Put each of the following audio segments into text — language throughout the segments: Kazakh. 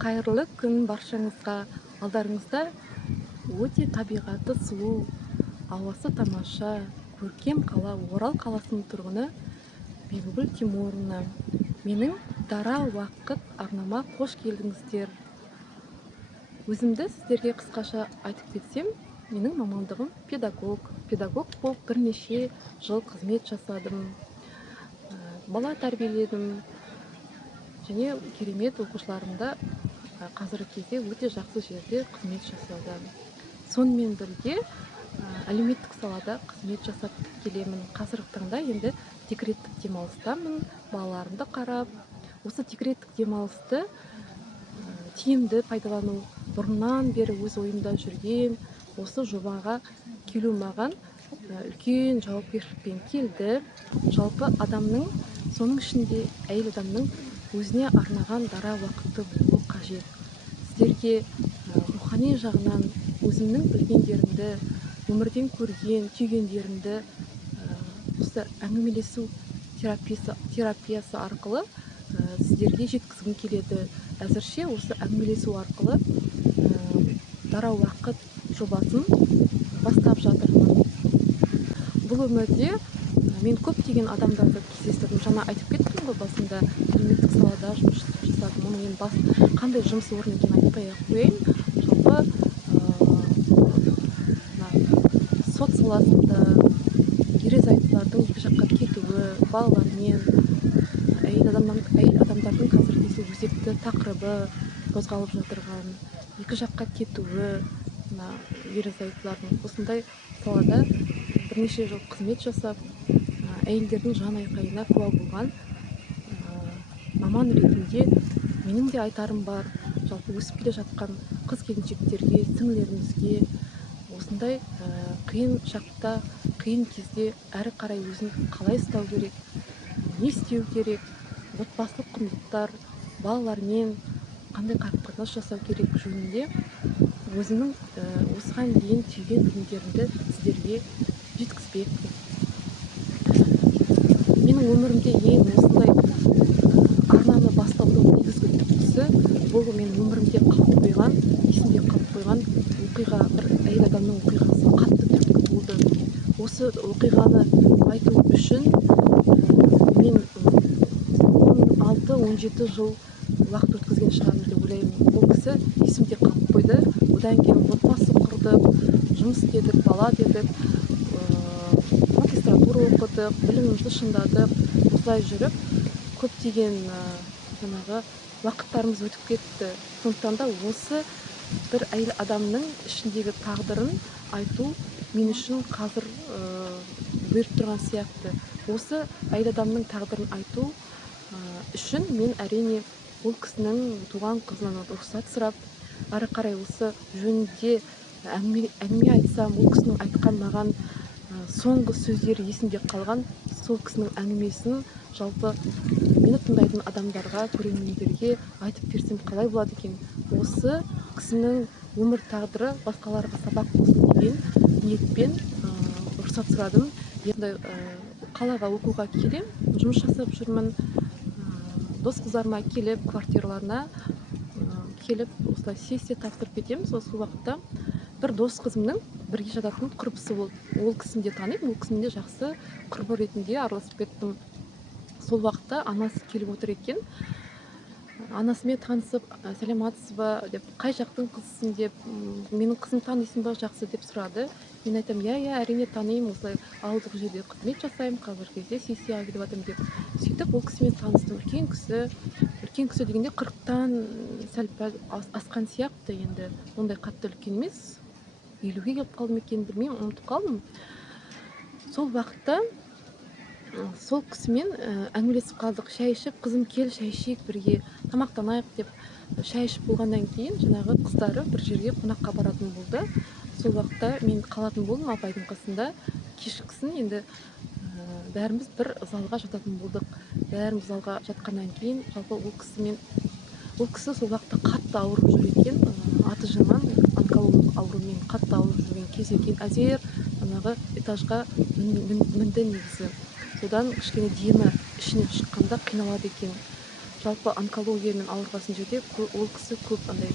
Қайырлы күн баршаңызға. Алдарыңызда өте табиғаты сұлу, ауасы тамаша, көркем қала Орал қаласының тұрғыны Бибігүл Тимуровна. Менің дара уақыт арнама қош келдіңіздер. Өзімді сіздерге қысқаша айтып кетсем, менің мамандығым педагог. Педагог болып бірнеше жыл қызмет жасадым. Бала тәрбиеледім. Және керемет оқушыларымда қазіргі кезде өте жақсы жерде қызмет жасауда. Сонымен бірге әлеуметтік салада қызмет жасап келемін. Қазіргі таңда енді декреттік демалыстамын, балаларымды қарап. Осы декреттік демалысты тиімді пайдалану бұрыннан бері өз ойымда жүрген осы жобаға келу маған үлкен жауапкершілікпен келді. Жалпы адамның, соның ішінде әйел адамның өзіне арнаған дара уақыты болу қажет. Сіздерге рухани жағынан өзімнің білгендерімді, өмірден көрген, түйгендерімді осы әңгімелесу терапиясы арқылы сіздерге жеткізгім келеді. Әзірше осы әңгімелесу арқылы дара уақыт жобасын бастап жатырмын. Бұл өмірде мен көптеген адамдарды кездестірдім. Жаңа айтып кеттім ғой, басында әлеуметтік салада жұмыс жасадым. Оның мен қандай жұмыс орны екенін айтпай-ақ қояйын. Жалпы сот саласында ерлі-зайыптылардың екі жаққа кетуі, балалармен, әйел адамдардың қазіргі кезде өзекті тақырыбы қозғалып жатырған, екі жаққа кетуі, ерлі-зайыптылардың осындай салада бірнеше жыл қызмет жасап, әйелдердің жан айқайына куә болған маман ретінде менің де айтарым бар. Жалпы өсіп келе жатқан қыз-келіншектерге, сіңлілерімізге осындай қиын шақта, қиын кезде әрі қарай өзін қалай ұстау керек, не істеу керек, отбасылық құндылықтар, балалармен қандай қарым-қатынас жасау керек жөнінде өзімнің осыған дейін түйген білімдерімді сіздерге жеткізбекпін. Менің өмірімде ең осындай арнаны бастаудың негізгі түпкісі бұл менің өмірімде есімде қалып қойған оқиға, бір әйел адамның оқиғасы қатты түрткі болды. Осы оқиғаны айту үшін мен 16-17 жыл уақыт өткізген шығармын деп ойлаймын. Бұл кісі есімде қалып қойды. Одан кейін отбасы құрдық, жұмыс істедік, бала дедік, магистратура оқыдық, білімімізді шыңдадық. Осылай жүріп, көптеген уақыттарымыз өтіп кетті. Сондықтан да осы бір әйел адамның ішіндегі тағдырын айту мен үшін қазір бұйырып тұрған сияқты. Осы әйел адамның тағдырын айту үшін мен әрине ол кісінің туған қызынан рұқсат сұрап, ары қарай осы жөнінде әңгіме айтсам, ол кісінің айтқан маған соңғы сөздері есімде қалған. Сол кісінің әңгімесін жалпы мені тыңдайтын адамдарға, көрермендерге айтып берсем қалай болады екен? Осы кісінің өмір тағдыры басқаларға сабақ болсын деген ниетпен рұқсат сұрадым. Енді қалаға оқуға келем, жұмыс жасап жүрмін. Дос қыздарыма келіп, квартираларына келіп, осылай сессия тапсырып кетемін. Сол уақытта бір дос қызымның бірге жататын құрбысы болды. Ол кісіні де танимын, ол кісімен де жақсы құрбы ретінде араласып кеттім. Сол уақытта анасы келіп отыр екен. Анасымен танысып, сәлеметсіз ба деп, қай жақтың қызысың деп, менің қызым танисың ба жақсы деп сұрады. Мен айтам, иә, әрине танимын, осылай ауылдық жерде қызмет жасаймын, қазіргі кезде сессияға келіп жатырмын деп. Сөйтіп ол кісімен таныстым. Үлкен кісі дегенде 40-тан сәл-пәл асқан сияқты, енді ондай қатты үлкен емес. 50-ге келіп қалдым екен, білмеймін, ұмытып қалдым. Сол уақытта сол кісімен әңгімелесіп қалдық, шай ішіп, қызым кел шай ішейік бірге, тамақтанайық деп шай ішіп болғаннан кейін жаңағы қыздары бір жерге қонаққа баратын болды. Сол уақытта мен қалатын болдым апайдың қасында. Кешкісін енді бәріміз бір залға жататын болдық. Бәріміз залға жатқаннан кейін жалпы ол кісі сол уақытта қатты ауырып жүр екен. Аты жаман онкологиялық аурумен қатты ауырып жүрген кез екен. Әзер жаңағы этажға мінді негізі. Содан кішкене демі ішінен шыққанда қиналады екен. жалпы онкологиямен ауырған жерде ол кісі көп андай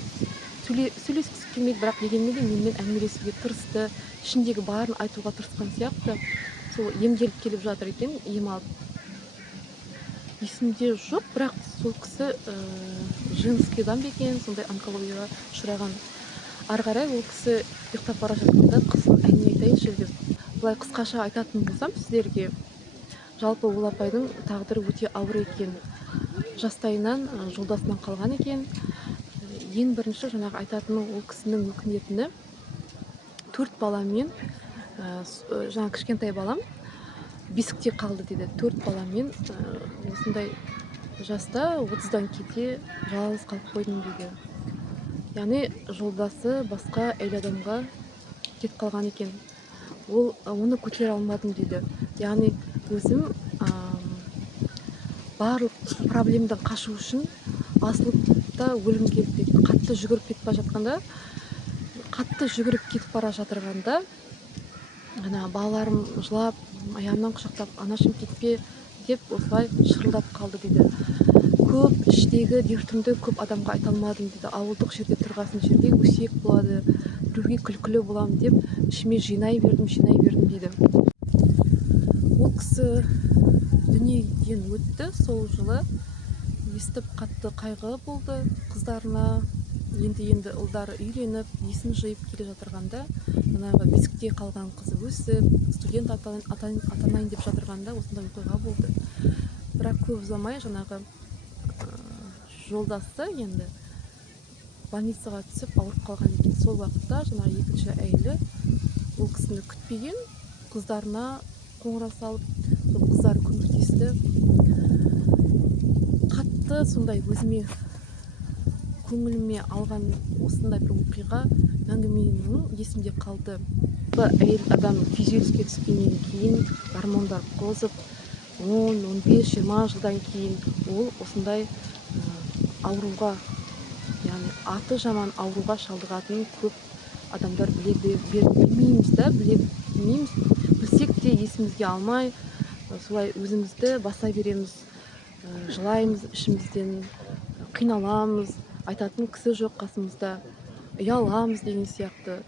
сөйлескісі келмейді, бірақ дегенмен де менімен әңгімелесуге тырысты, ішіндегі барын айтуға тырысқан сияқты. Сол емделіп келіп жатыр екен, ем алып. Есімде жоқ, бірақ сол кісі женскийдан ба екен, сондай онкологияға ұшыраған. Ары қарай ол кісі ұйықтап бара жатқанда қызым әңгіме айтайыншы деп, былай қысқаша айтатын болсам сіздерге, жалпы ол апайдың тағдыры өте ауыр екен. Жастайынан жолдасынан қалған екен. Ең бірінші жаңағы айтатыны, ол кісінің өкінетіні 4 баламен, жаңа кішкентай балам бесікте қалды дейді. 4 баламен осындай жаста 30-дан кете жалғыз қалып қойдым дейді. Яғни жолдасы басқа әйел адамға кетіп қалған екен. Оны көтере алмадым дейді. Яғни өзім барлық проблемадан қашу үшін асылып та өлім келді дейді. Қатты жүгіріп кетіп бара жатырғанда, балаларым жылап, аяғымнан құшақтап, анашым кетпе деп осылай шырылдап қалды дейді. Көп іштегі дертімді көп адамға айта алмадым дейді. Ауылдық жерде тұрғасын жерде өсек болады, біреуге күлкілі боламын деп ішіме жинай бердім дейді. Ол кісі дүниеден өтті сол жылы. Естіп қатты қайғы болды қыздарына. Енді ұлдары үйленіп, есін жиып келе жатырғанда, жаңағы бесікте қалған қызы өсіп, студент атанайын деп жатырғанда осындай оқиға болды. Бірақ көп ұзамай жаңағы жолдасы енді больницаға түсіп ауырып қалған екен. Сол уақытта жаңағы екінші әйелі ол кісіні күтпеген, қыздарына қоңырау салып, сол қыздары көмектесті. Қатты сондай өзіме көңіліме алған осындай бір оқиға мәңгі менің есімде қалды. Әйел адам күйзеліске түскеннен кейін гормондар қозып, 10, 15, 20 жылдан кейін ол осындай ауруға, яғни аты жаман ауруға шалдығатынын көп адамдар білмейміз, білсек те есімізге алмай, солай өзімізді баса береміз, жылаймыз ішімізден, қиналамыз, айтатын кісі жоқ қасымызда, ұяламыз деген сияқты.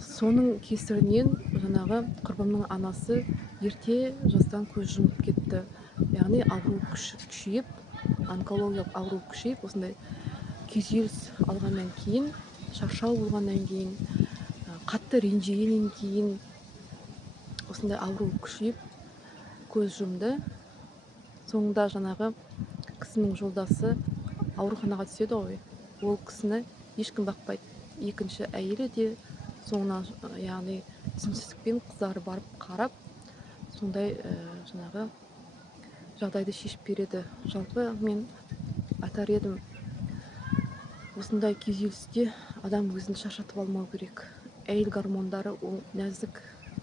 Соның кесірінен жаңағы құрбымның анасы ерте жастан көз жұмып кетті. Яғни ауру күшейіп, онкологиялық ауру күшейіп, осындай күйзеліс алғаннан кейін, шаршау болғаннан кейін, қатты ренжігеннен кейін осындай ауру күшейіп көз жұмды. Соңында жаңағы кісінің жолдасы ауруханаға түседі ғой. Ол кісіні ешкім бақпайды. Екінші әйелі де соңынан, яғни түсінсіздікпен қыздары барып қарап, сондай жаңағы жағдайды шешіп береді. Жалпы мен айтар едім, осындай күйзелісте адам өзін шаршатып алмау керек. Әйел гормондары ол нәзік,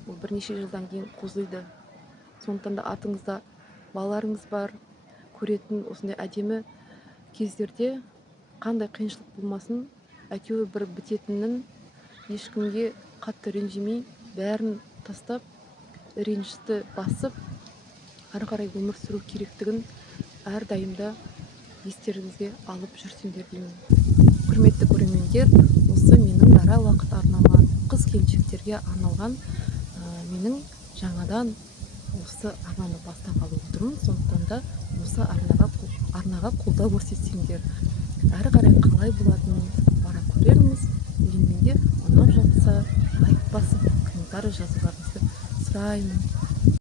ол бірнеше жылдан кейін қозиды. Сондықтан да артыңызда балаларыңыз бар, көретін осындай әдемі кездерде қандай қиыншылық болмасын, әйтеуір бір бітетінін, ешкімге қатты ренжімей, бәрін тастап, ренішті басып, ары қарай өмір сүру керектігін әрдайымда естеріңізге алып жүрсеңдер деймін. Құрметті көрермендер, осы менің дара уақыт арнама қыз-келіншектерге арналған менің жаңадан осы арнаны бастағалы отырмын. Сондықтан да осы арнаға қолдау көрсетсеңдер, әрі қарай қалай болатынын бара көрерміз. Дегенмен де ұнап жатса лайк басып, комментарий жазуларыңызды сұраймын.